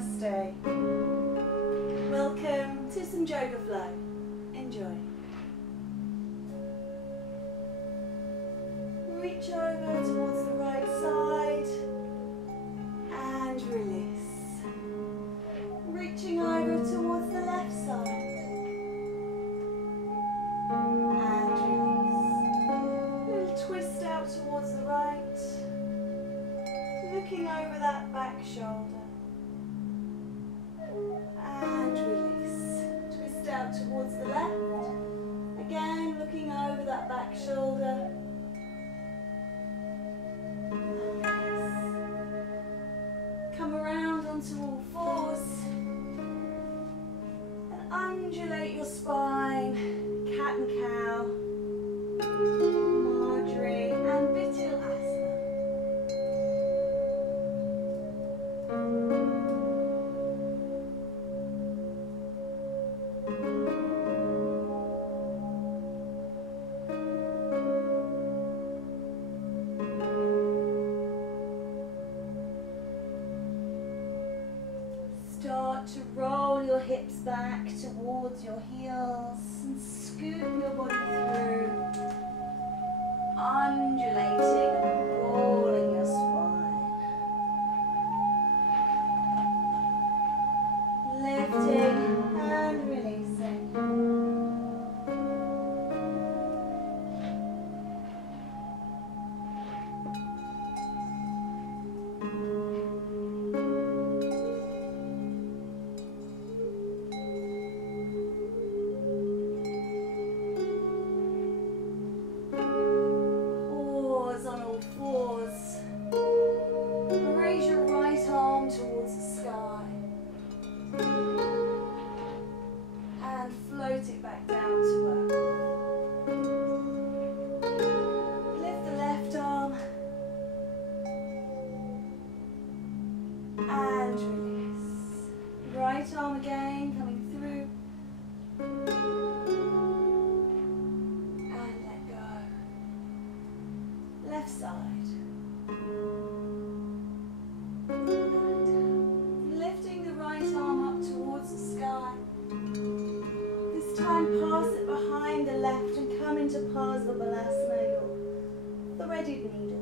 Namaste. Welcome to some JoeGa Flow. Enjoy. Reach over towards the right side and release. Reaching over towards the left side and release. Little twist out towards the right. Looking over that back shoulder. And release. Twist out towards the left. Again, looking over that back shoulder. Come around onto all fours. And undulate your spine. Cat and cow. Marjorie and Bitil asana. Start to roll your hips back towards your heels and scoop your body through, undulating and rolling your spine, lifting and releasing. Arm again, coming through. And let go. Left side. And down. Lifting the right arm up towards the sky. This time pass it behind the left and come into Parsvabalasana, your threaded needle.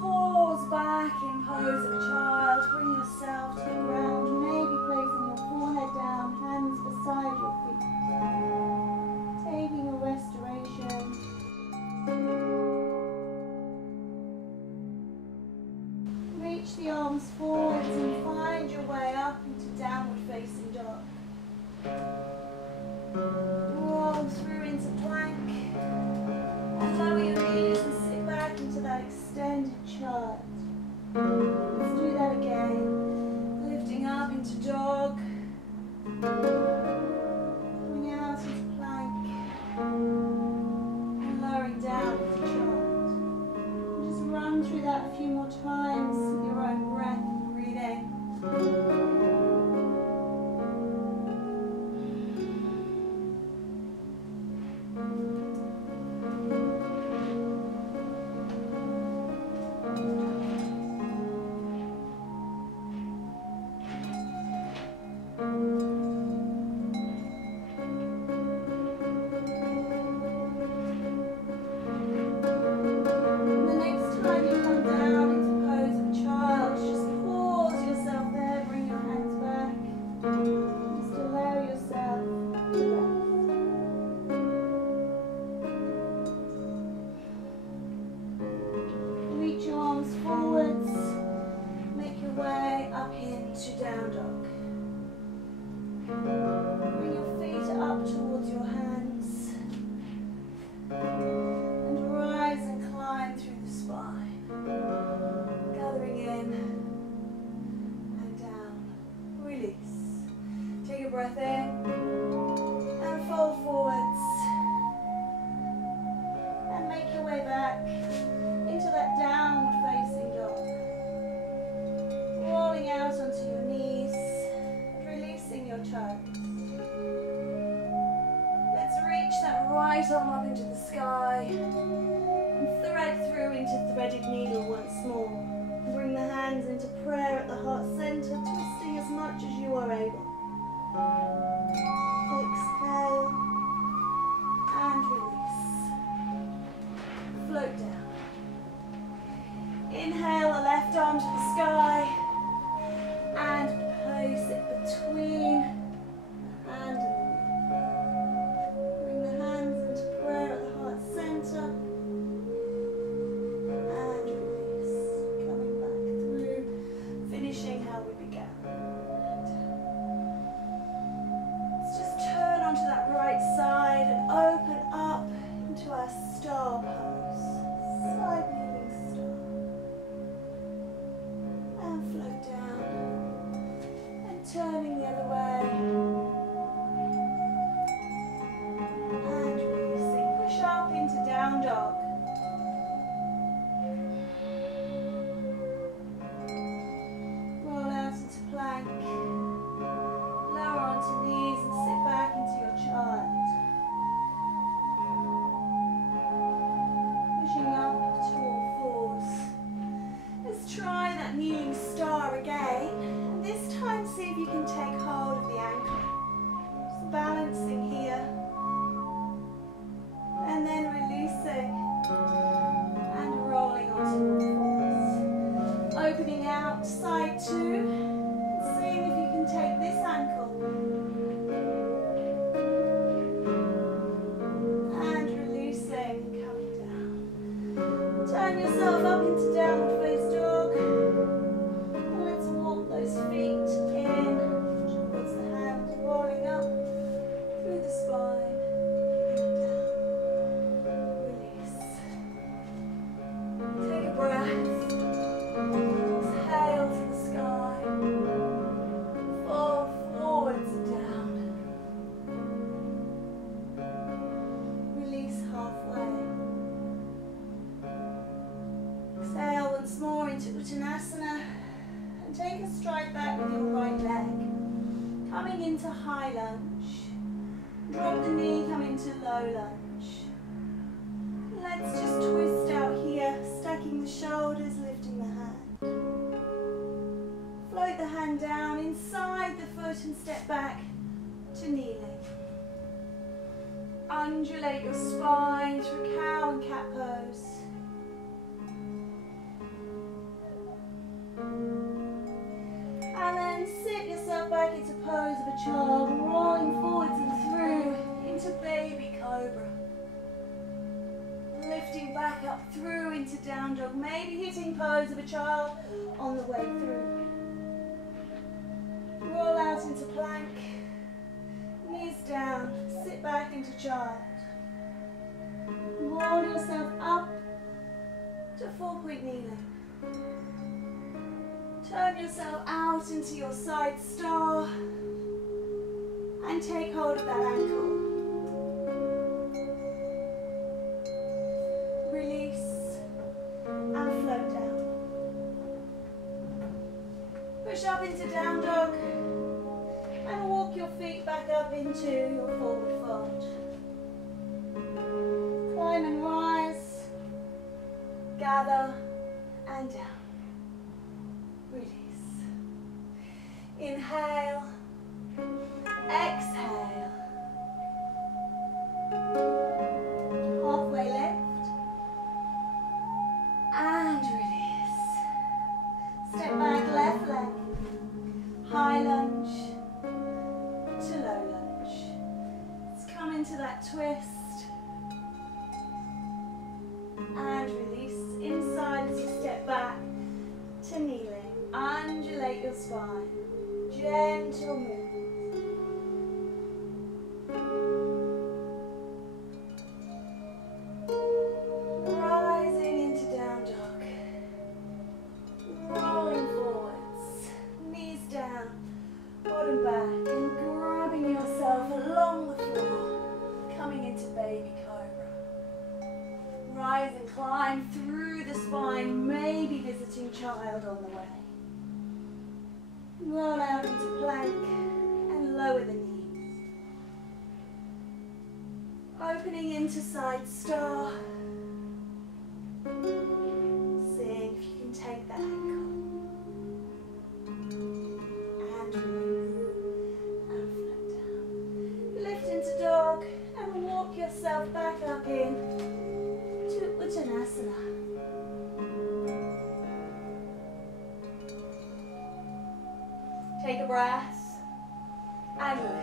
Pause back in pose of a child. Bring yourself to the ground, maybe placing your forehead down, hands beside your feet. Taking a restoration. Reach the arms forwards and find your way up into downward facing dog. Roll through into plank. And lower your knees and sit back into that extended chart. Let's do that again. Lifting up into dog. Coming out into plank. And lowering down into chart. And just run through that a few more times with your own breath and breathe. to down dog. Bring your feet up towards your hands and rise and climb through the spine, gathering in and down. Release. Take a breath in and fold forwards and make your way back into that downward facing dog. Rolling out onto your knees and releasing your toes. Let's reach that right arm up into the sky and thread through into threaded needle once more. Bring the hands into prayer at the heart center, twisting as much as you are able. Exhale and release. Float down. Inhale the left arm to the sky and place it between the hand and the knee. Bring the hands into prayer at the heart center and release. Coming back through, finishing how we began. Let's just turn onto that right side and open up into our star pose. Side moving star. And float down. And turning the other way. And releasing. Push up into down dog. Roll out into plank. Lower onto knees and sit back into your child. Pushing up to all fours. Let's try that kneeling star again. And this time see if you can take hold of the ankle. Just balancing here. And then releasing. And rolling onto all fours. Opening out side two. And seeing if you can take this ankle. And releasing, coming down. Turn yourself up into downward face dog. And let's walk those feet in towards the hands, rolling up through the spine and down. Release. Take a breath. Exhale to the sky. Fall forwards and down. Release halfway. Exhale once more into Uttanasana and take a stride back with your right leg. Coming into high lunge. Drop the knee, come into low lunge. Let's just twist out here, stacking the shoulders, lifting the hand. Float the hand down inside the foot and step back to kneeling. Undulate your spine through cow and cat pose. And then sit yourself back into pose of a child, rolling forwards and through into baby cobra. Lifting back up through into down dog, maybe hitting pose of a child on the way through. Roll out into plank, knees down, sit back into child. Roll yourself up to 4-point kneeling. Turn yourself out into your side star and take hold of that ankle. Release and float down. Push up into down dog and walk your feet back up into your forward fold. Climb and rise, gather and down. Release. Inhale, exhale. Halfway lift and release. Step back, left leg. High lunge to low lunge. Let's come into that twist and release inside as you step back to kneeling. Undulate your spine. Gentle movement. Rising into down dog. Rolling forwards. Knees down. Bottom back. And grabbing yourself along the floor. Coming into baby cobra. Rise and climb through the spine. Maybe visiting child on the way. Roll out into plank and lower the knees. Opening into side star. Seeing if you can take that ankle. And release. And float down. Lift into dog and walk yourself back up in to Uttanasana. Take a breath and lift.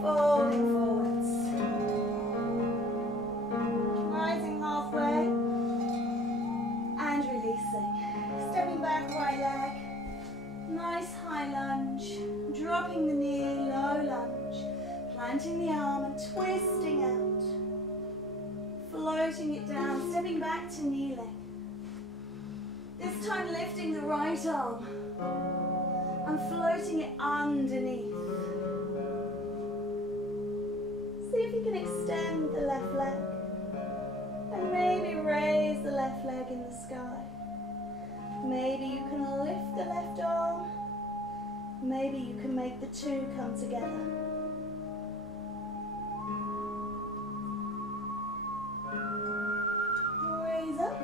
Folding forwards. Rising halfway and releasing. Stepping back, right leg. Nice high lunge. Dropping the knee, low lunge. Planting the arm and twisting out. Floating it down, stepping back to kneeling. This time lifting the right arm. And floating it underneath. See if you can extend the left leg. And maybe raise the left leg in the sky. Maybe you can lift the left arm. Maybe you can make the two come together. Raise up.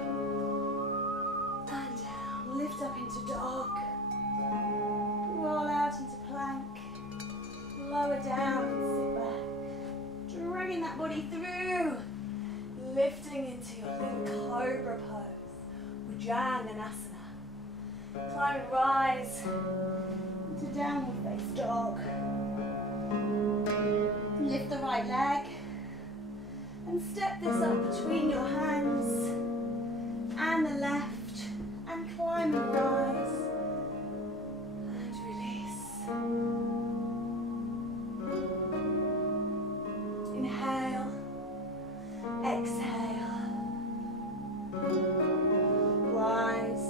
And down. Lift up into dog. Roll out into plank, lower down and sit back, dragging that body through, lifting into your little cobra pose, Bhujanganasana. Climb and rise into downward face dog. Lift the right leg and step this up between your hands and the left and climb and rise. Inhale, exhale, rise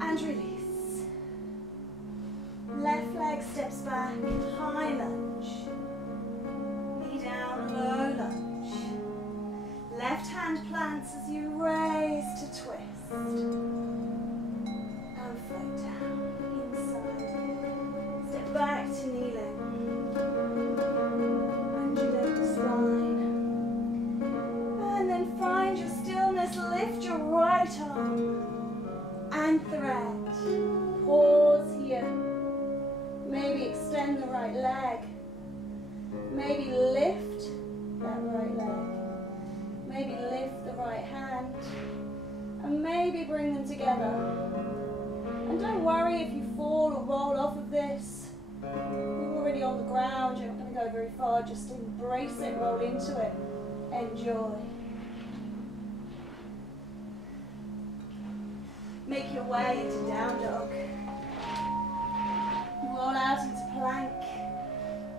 and release. Left leg steps back, high lunge, knee down, low lunge. Left hand plants as you raise to twist and float down. Step back to kneeling. Undulate the spine. And then find your stillness. Lift your right arm. And thread. Pause here. Maybe extend the right leg. Maybe lift that right leg. Maybe lift the right hand. And maybe bring them together. And don't worry if you fall or roll off of this. You're already on the ground, you're not going to go very far. Just embrace it, roll into it, enjoy. Make your way into down dog. Roll out into plank.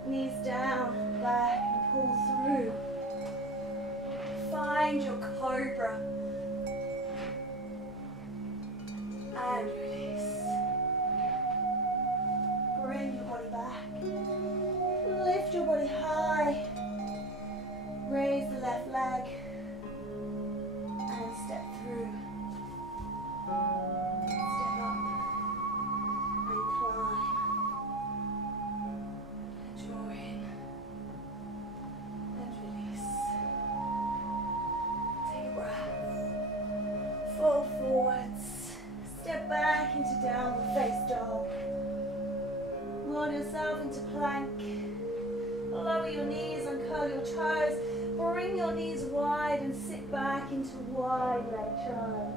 Knees down, back, and pull through. Find your cobra. And release. Bring your body back. Lift your body high. Raise the left leg. And step through. Step up. And climb. And draw in. And release. Take a breath. Fall forwards. Step back into downward face dog. Roll yourself into plank. Lower your knees and curl your toes. Bring your knees wide and sit back into wide leg child.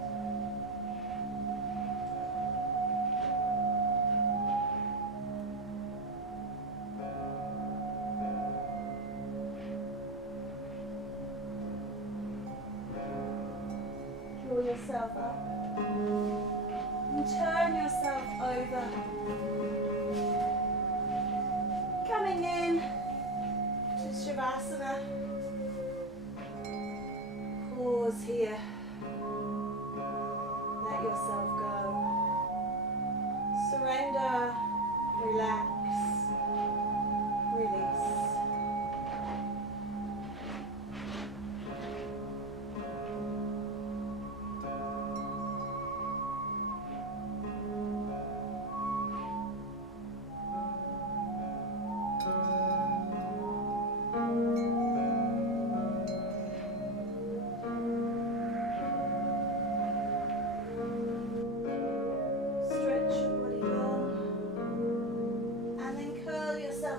Draw yourself up. And turn yourself over. Coming in to Shavasana. Pause here. Let yourself go. Surrender, relax, release.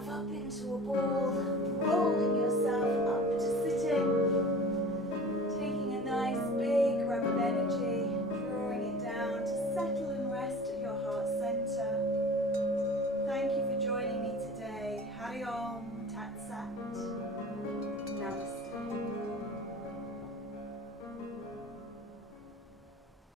Up into a ball, rolling yourself up to sitting, taking a nice big rub of energy, drawing it down to settle and rest at your heart center. Thank you for joining me today. Hari Om Tat Sat.